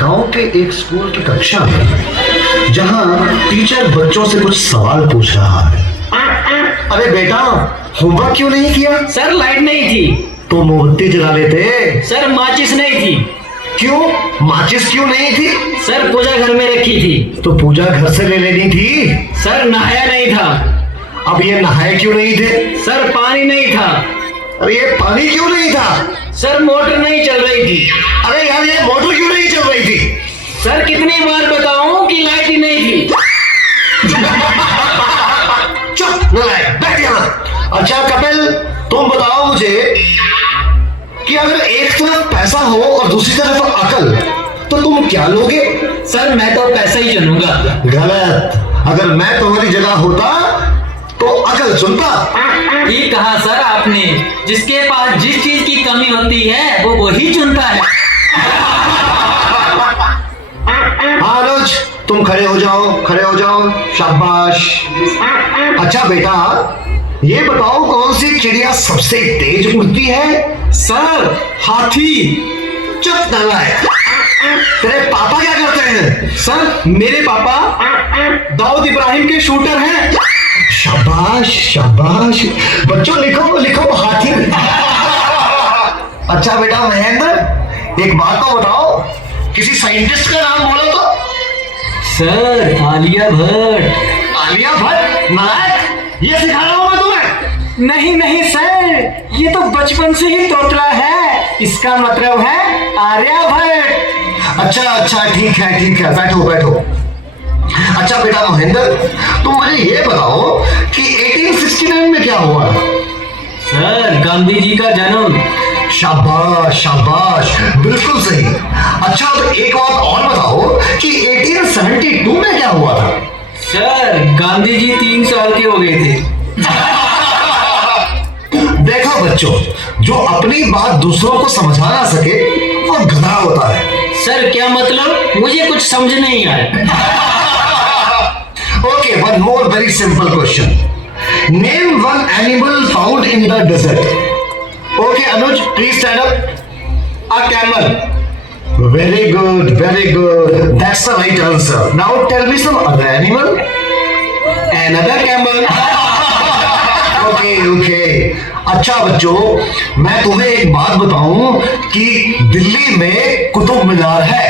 गांव के एक स्कूल की कक्षा में जहां टीचर बच्चों से कुछ सवाल पूछ रहा है। अरे बेटा, होमवर्क क्यों नहीं किया? सर लाइट नहीं थी। तो मोमबत्ती जला लेते। सर माचिस नहीं थी। क्यों? माचिस क्यों नहीं थी? सर पूजा घर में रखी थी। तो पूजा घर से ले लेनी थी। सर नहाया नहीं था। अब ये नहाए क्यों नहीं थे? सर पानी नहीं था। अरे ये पानी क्यों नहीं था? सर मोटर नहीं चल रही थी। अरे यार, ये मोटर क्यों नहीं चल रही थी? सर कितनी बार बताऊं कि लाइट ही नहीं थी। चुप, नालायक, बैठ यहाँ। अच्छा कपिल, तुम बताओ मुझे कि अगर एक तरफ पैसा हो और दूसरी तरफ अकल, तो तुम क्या लोगे? सर मैं तो पैसा ही चुनूंगा। गलत। अगर मैं तुम्हारी जगह होता तो अकल चुनता। ये कहा सर आपने, जिसके पास जिस चीज की कमी होती है वो वही चुनता है। हाँ अनुज, तुम खड़े हो जाओ, खड़े हो जाओ, शाबाश। अच्छा बेटा, ये बताओ कौन सी चिड़िया सबसे तेज उड़ती है? सर हाथी। चुप नालायक। तेरे पापा क्या करते हैं? सर मेरे पापा दाऊद इब्राहिम के शूटर हैं। शाबाश शाबाश। बच्चों लिखो लिखो, हाथी। अच्छा बेटा महेंद्र, एक बात तो बताओ, किसी साइंटिस्ट का नाम बोलो तो। सर आलिया भट्ट। आलिया भट्ट? नालायक, ये सिखा रहा हूं मैं तुम्हें। नहीं नहीं सर, ये तो बचपन से ही तोतला है। इसका मतलब है आर्यभट्ट। अच्छा अच्छा, ठीक है ठीक है, बैठो बैठो। अच्छा बेटा महेंद्र, तुम मुझे ये बताओ कि 1869 में क्या हुआ? सर गांधी जी का जन्म। शाबाश शाबाश, बिल्कुल सही। अच्छा तो एक बात और बताओ कि 1872 में क्या हुआ था? सर गांधी जी 3 साल के हो गए थे। देखो बच्चों, जो अपनी बात दूसरों को समझा ना सके वो गधा होता है। सर क्या मतलब? मुझे कुछ समझ नहीं आया। Okay, one more very simple question. Name one animal found in the desert. Okay, Anuj, please stand up. A camel. Very good, very good. That's the right answer. Now tell me some other animal. Another camel. Okay, okay. अच्छा बच्चों, मैं तुम्हें एक बात बताऊं कि दिल्ली में कुतुब मीनार है।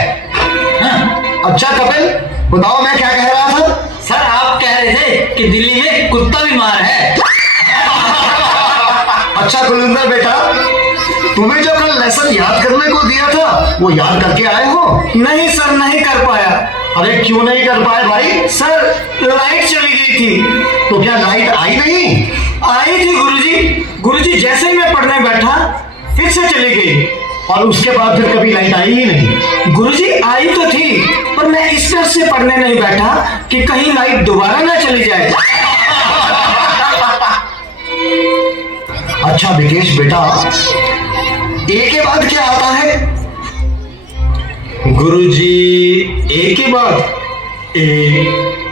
अच्छा कपिल, बताओ मैं क्या कह रहा था? सर आप कह रहे थे कि दिल्ली में कुत्ता बीमार है। अच्छा कुलिंदर बेटा, तुम्हें जो कल लेसन याद करने को दिया था वो याद करके आए हो? नहीं सर, नहीं कर पाया। अरे क्यों नहीं कर पाए भाई? सर लाइट चली गई थी। तो क्या लाइट आई नहीं? आई थी गुरुजी। गुरुजी जैसे ही मैं पढ़ने बैठा फिर से चली गई। और उसके बाद फिर कभी लाइट आई ही नहीं? गुरुजी आई तो थी, पर मैं इस डर से पढ़ने नहीं बैठा कि कहीं लाइट दोबारा ना चली जाए। अच्छा विकेश बेटा, ए के बाद क्या आता है? गुरुजी ए के बाद ए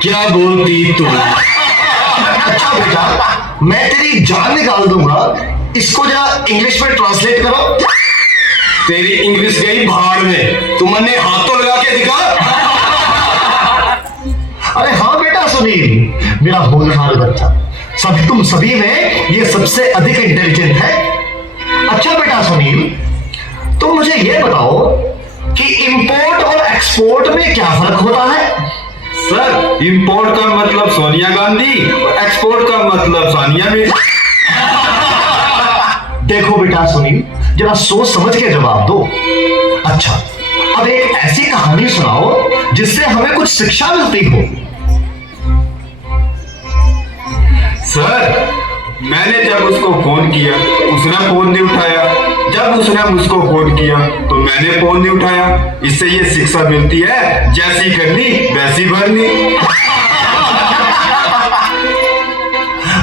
क्या बोलती तू? अच्छा बेटा, मैं तेरी जान निकाल दूंगा। इसको जरा इंग्लिश में ट्रांसलेट करो। तेरी इंग्लिश गई भाड़ में, तुमने हाथ तो लगा के दिखा। अरे हाँ बेटा सुनील, मेरा होनहार बच्चा, तुम सभी में ये सबसे अधिक इंटेलिजेंट है। अच्छा बेटा सुनील, तुम मुझे ये बताओ कि इंपोर्ट और एक्सपोर्ट में क्या फर्क होता है? सर इंपोर्ट का मतलब सोनिया गांधी और एक्सपोर्ट का मतलब सानिया मिर्जा। देखो बेटा सुनील, जरा सोच समझ के जवाब दो। अच्छा, अब एक ऐसी कहानी सुनाओ जिससे हमें कुछ शिक्षा मिलती हो। सर मैंने जब उसको फोन किया उसने फोन नहीं उठाया, जब उसने मुझको फोन किया तो मैंने फोन नहीं उठाया। इससे ये शिक्षा मिलती है, जैसी करनी वैसी भरनी।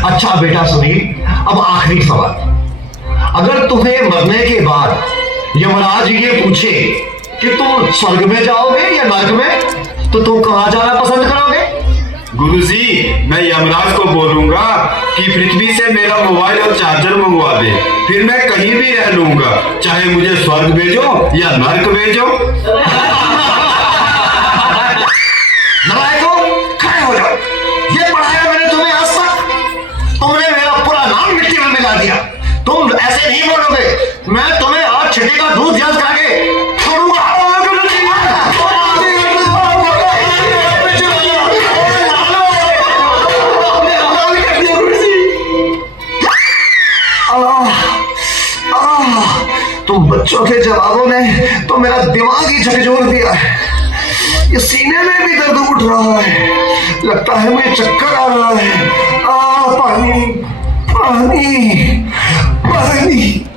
अच्छा बेटा सुनील, अब आखिरी सवाल। अगर तुम्हें मरने के बाद यमराज ये पूछे कि तुम स्वर्ग में जाओगे या नरक में, तो तुम कहां जाना पसंद करोगे? गुरुजी मैं यमराज को बोलूंगा कि पृथ्वी से मेरा मोबाइल और चार्जर मंगवा दे, फिर मैं कहीं भी रह लूंगा, चाहे मुझे स्वर्ग भेजो या नर्क भेजो। तुम्हारा दूध जांच करा के छोड़ूंगा। तुम बच्चों के जवाबों ने तो मेरा दिमाग ही झकझोर दिया है। ये सीने में भी दर्द उठ रहा है, लगता है मुझे चक्कर आ रहा है। पानी पानी पानी।